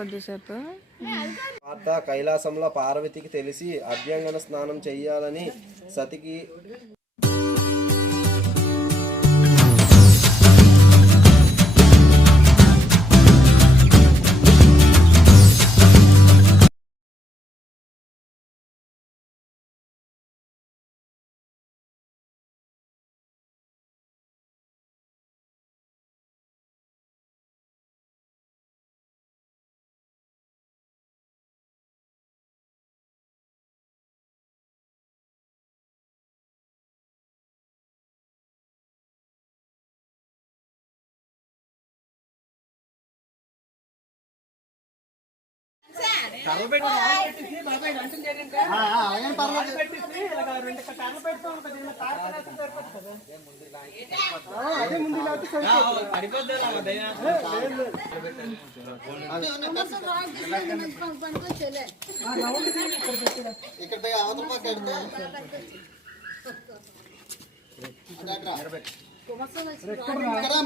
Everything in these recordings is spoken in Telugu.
కొద్దిసేపు. కైలాసంలో పార్వతికి తెలిసి అభ్యంగన స్నానం చెయ్యాలని సతికి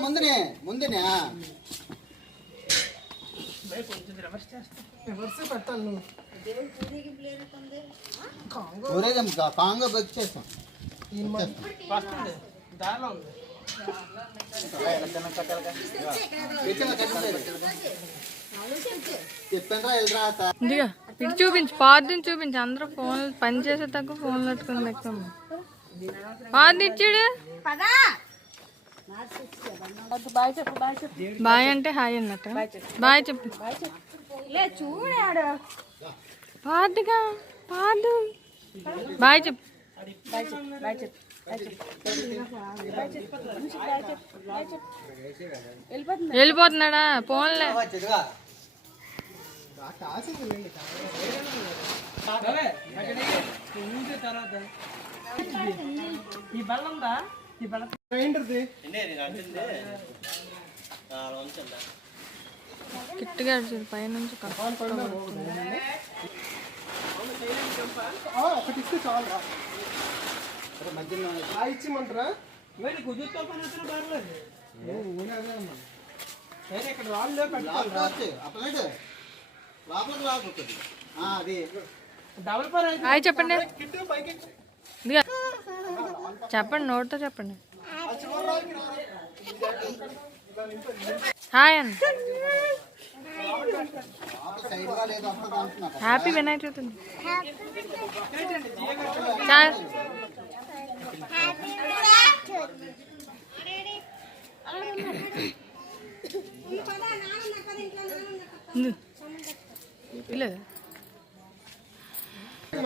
ముందునే కాంగో బెక్ చేస్తాం. ఇటు చూపించు, పాదుని చూపించు. అందరూ ఫోన్ పని చేసే తక్కువ ఫోన్లు పెట్టుకుని ఎక్కువ. పాదు ఇచ్చాడు. బాయ్ అంటే హాయ్ అన్నట్టు. బాయ్ చెప్పు. చూడాడు పాదుగా పాదు. బాయ్ చెప్పు. వెళ్ళిపోతున్నాడా? ఫోన్లే. కిట్టుగా పైనుంచి ఇచ్చిమంటారా? హాయ్ చెప్పండి. చెప్పండి, నోట్తో చెప్పండి. హాయ్ అన్న. హ్యాపీ వినాయక చవితి.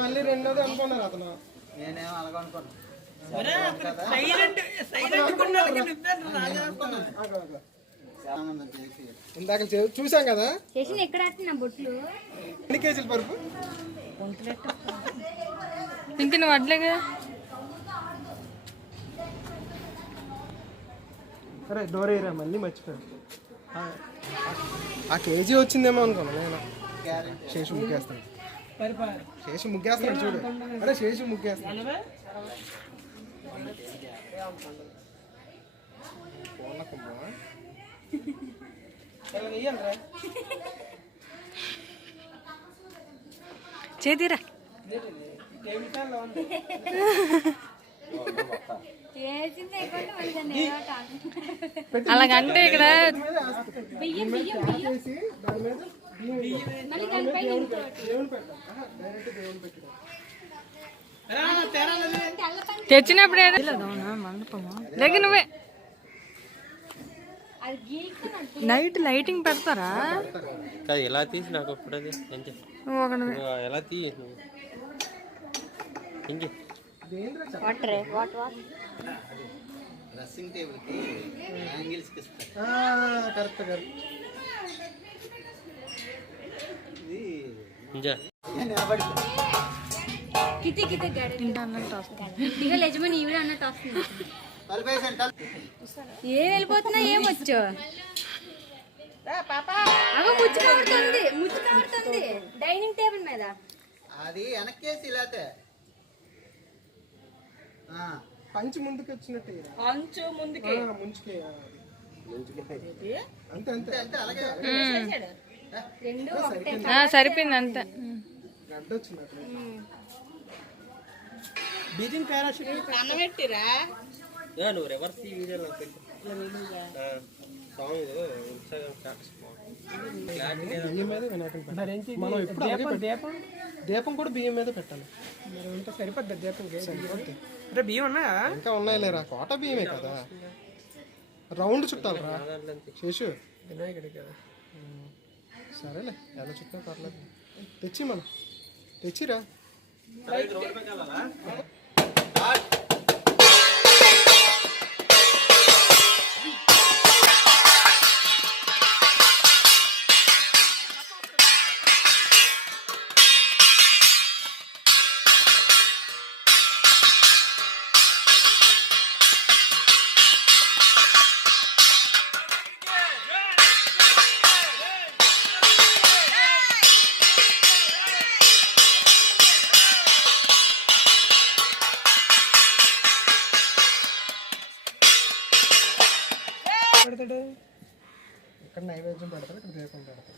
మళ్ళీ రెండోది అనుకున్నారు అతను. నేనేమో అలాగనుకున్నాను. ఇందాక చూసాం కదా. ఎన్ని కేజీలు పరుపు? ఇంక నువ్వు అడ్లేగా. అరే డోరేరా, మళ్ళీ మర్చిపోయాను. ఆ కేజీ వచ్చిందేమో అనుకున్నా నేను. శేషు ముగ్గేస్తాను. శేషు ముగ్గేస్తాడు చూడు. అరే శేషు ముగ్గేస్తాడు. చేతిరా. అలాగంటే ఇక్కడ తెచ్చినప్పుడు మండపము దగ్గర నువ్వే. నైట్ లైటింగ్ పెడతారా? ఎలా తీసి నాకు ఎలా తీ డ్రెస్సింగ్ టేబుల్ కి యాంగిల్స్ కి కరెక్ట్ కరెక్ట్. ఇది కితి కితి గాడి అన్నట్టు వస్తుంది. ఇక యజమాని ఈవిడ అన్నట్టు వస్తుంది. ఏం వెళ్ళిపోతున్నా ఏమొచ్చు. అగో ముచ్చు కావడుతుంది డైనింగ్ టేబుల్ మీద. అది వెనక్కేసి ఇలాతే పంచి ముందుకు వచ్చినట్టు అంచు ముందుకే ముంచుకే అంతే అంతే అంతే అలాగే సరిపోయింది అంతే. గడ్డ వచ్చింది అట్లా. బీజింగ్ పారాషూట్ అన్నమెట్టిరా నువ్వు రివర్స్ ఈ వీడియోలో పెట్టు సాంగ్ ఇన్స్టాగ్రామ్ స్టాటస్ బియ్యం మీద వినాయకుని పెట్టాలి. మనం ఎప్పుడు అలాగే పెట్టాలి. దీపం కూడా బియ్యం మీద పెట్టాలి. సరిపోద్ది దీపం సరిపోద్ది. అంటే బియ్యం ఉన్నాయా? ఇంకా ఉన్నాయి లేరా, కోట బియ్యమే కదా. రౌండ్ చుట్టాలి రా శేషు. వినాయకుడి కదా. సరేలే ఎలా చుట్టా పర్లేదు. తెచ్చి మనం తెచ్చిరా. పెడతాడు ఇక్కడ నైవేద్యం పెడతారు, ఇక్కడ దీపం పెడతారు.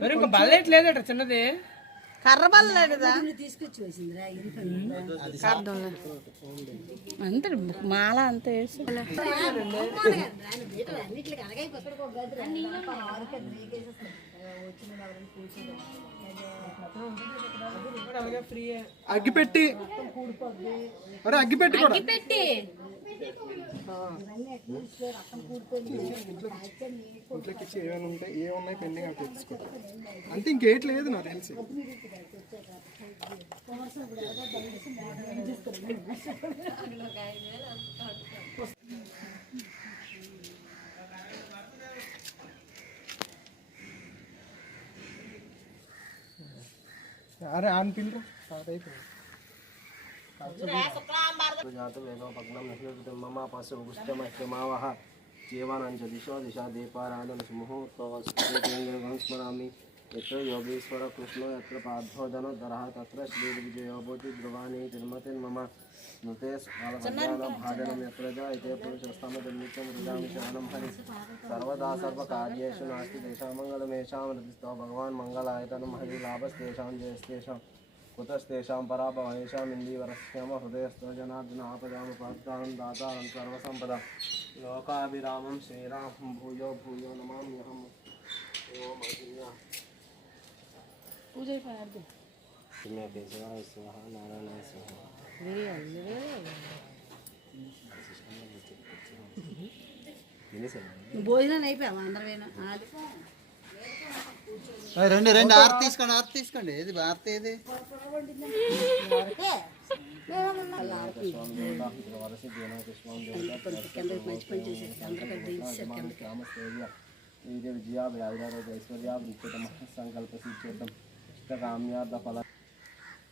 మరి ఇంకో బల్లెట్ లేదట చిన్నది. కర్ర బల్లలేదా అంతే మాల అంత వేసి అగ్గిపెట్టి. అరే అగ్గిపెట్టి కూడా పెట్టి ఇంట్లోకి ఇచ్చి ఏమైనా ఉంటాయి, ఏమున్నాయి పెండింగ్ అవి తెచ్చుకో అంతే. ఇంకేట్ లేదు నాకు తెలిసి. అరే ఆన్ పిల్లలు అయిపోయింది. జీవానంచ దిశో దిశా దీపారాధన స్మరామి ఎత్ర యోగేశ్వర కృష్ణ ఎత్ర పార్థోదనో దరహ తత్ర శ్రీ విజయోభూతి ధ్రువాణి తిరుమతిర్మమ స్మృతే భాజనం యత్రజ ఇతే పురుషస్తమనిత్యం హృదామి శరణం హరి సర్వదా సర్వకార్యేషు నాస్తి తేషామంగళమేషాం హృదిస్తో భగవాన్ మంగళాయతనం హరి లాభస్తేషాం జయస్తేషాం కుతస్తేషాం పరాపమేషాం ఇందీవరస్యామ హృదయస్థో జనార్దన ఆపదామ పాత్తానం దాతారం సర్వసంపద లోకాభిరామం శ్రీరామం భూయో భూయో నమామ్యహం. ఓం అగ్నియా పూజ అయిపోయారు. కేశవాయ స్వాహ నారాయణాయ స్వాహ. భోజనం అయిపోయాము అందరమేనా? రెండు రెండు ఆర్తి తీసుకోండి, ఆర్తి తీసుకోండి. ఏది ఆర్తి ఏది? సంకల్ప సిద్ధ్యర్థం ఇష్టకామ్యార్థ ఫల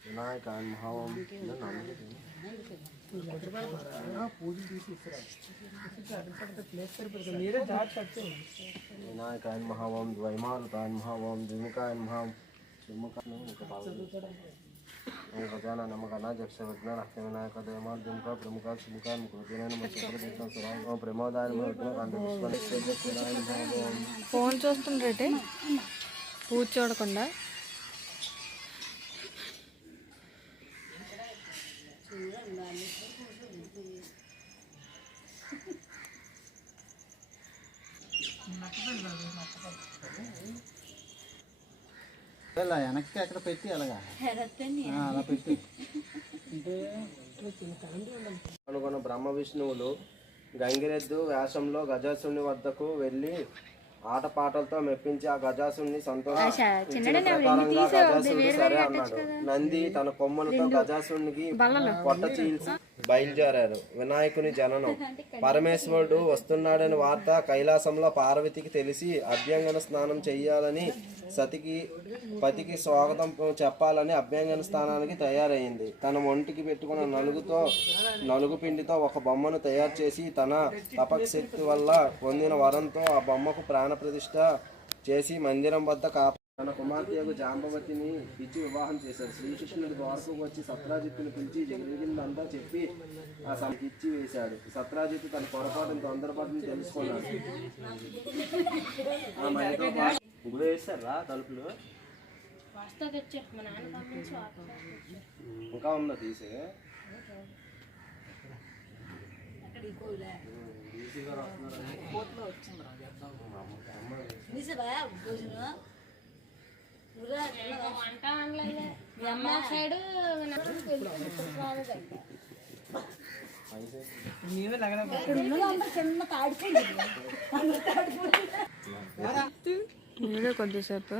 వినాయకాన్ మహావం వినాయకాన్ మహావం ద్వైమారుతాన్ మహావం ద్విముఖాన్ మహాం గజాన నమగణ జక్ష విఘ్న రక్త వినాయక దయమాల్ దుముఖ ప్రముఖ సుముఖ ముఖ ప్రమోదాయ ఫోన్ చూస్తుండ్రేటే పూజ చూడకుండా. వెనక్కి అక్కడ పెట్టి అలాగా అలా పెట్టి అనుకున్న బ్రహ్మ విష్ణువులు గంగిరెద్దు వేషంలో గజాసుని వద్దకు వెళ్ళి ఆటపాటలతో మెప్పించి ఆ గజాసుని సంతోషించిన ప్రకారంగా గజాసుడు సరే అన్నాడు. నంది తన కొమ్మలతో గజాసునికి పొట్ట చీల్చి బయలుదేరారు. వినాయకుని జననం. పరమేశ్వరుడు వస్తున్నాడని వార్త కైలాసంలో పార్వతికి తెలిసి అభ్యంగన స్నానం చెయ్యాలని పతికి స్వాగతం చెప్పాలని అభ్యంగన స్నానానికి తయారైంది. తన ఒంటికి పెట్టుకున్న నలుగు పిండితో ఒక బొమ్మను తయారు చేసి తన తపశక్తి వల్ల పొందిన వరంతో ఆ బొమ్మకు ప్రాణ ప్రతిష్ఠ చేసి మందిరం వద్ద తన కుమార్తెకు జాంబవతిని ఇచ్చి వివాహం చేశాడు. శ్రీకృష్ణుడి ద్వారకు వచ్చి సత్రాజిత్తుని పిలిచి జరిగిందంతా చెప్పి ఆ సమకి ఇచ్చి వేశాడు. సత్రాజిత్తు తన పొరపాటును తొందరపాటుని తెలుసుకున్నాడు. ఆ మైతో ఇప్పుడు వేస్తారా తలుపులు ఇంకా ఉందా తీసే కొద్దిసేపు